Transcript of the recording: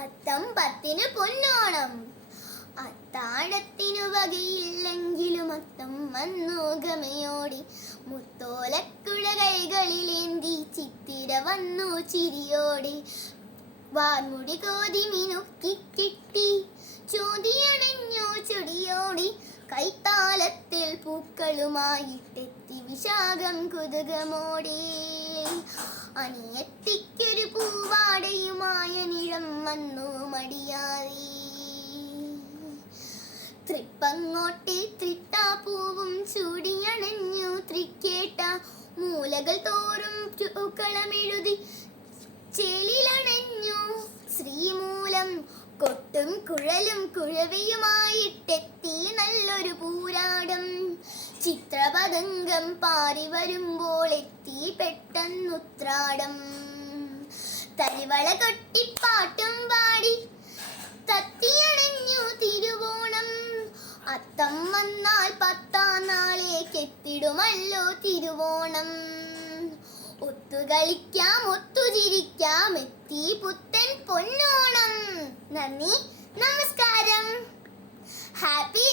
അത്തം പത്തിന് പൊന്നോണം. അത്താഴത്തിനു വകയില്ലെങ്കിലും അത്തം വന്നു ഗമയോടി. മുത്തോലക്കുഴ കൈകളിലേന്തി ചിത്തിര വന്നു ചിരിയോടി. വാർമുടി കോതി മിനുക്കിച്ചിട്ടി ചോദിയണഞ്ഞു ചൊടിയോടി. കൈത്താലത്തിൽ പൂക്കളുമായിട്ടെത്തി വിശാഖം കുതുകമോടി. അനിയത്തിക്കൊരു പൂവാടയുമായ നിഴം വന്നു മടിയാറി. തൃപ്പങ്ങോട്ടെ തൃത്താപ്പൂവും ചൂടിയണഞ്ഞു തൃക്കേട്ട. മൂലകൾ തോറും പൂക്കളമെഴുതി ചേലിലണഞ്ഞു ശ്രീമൂലം. കൊട്ടും കുഴലും കുഴവിയുമായിട്ടെത്തി നല്ലൊരു പൂരാടം. ചിത്രപതംഗം പാറി വരുമ്പോൾ എത്തി പെട്ടെന്നുത്രാടം. തരിവള കൊട്ടിപ്പാട്ടും പാടി തത്തിയണഞ്ഞു തിരുവോണം. അത്തം വന്നാൽ 10-ാം നാളേക്കെത്തിടുമല്ലോ തിരുവോണം. ഒത്തുകളിക്കാം ഒത്തുചിരിക്കാം എത്തി പുത്തൻ പൊന്നോണം. നന്ദി, നമസ്കാരം. ഹാപ്പി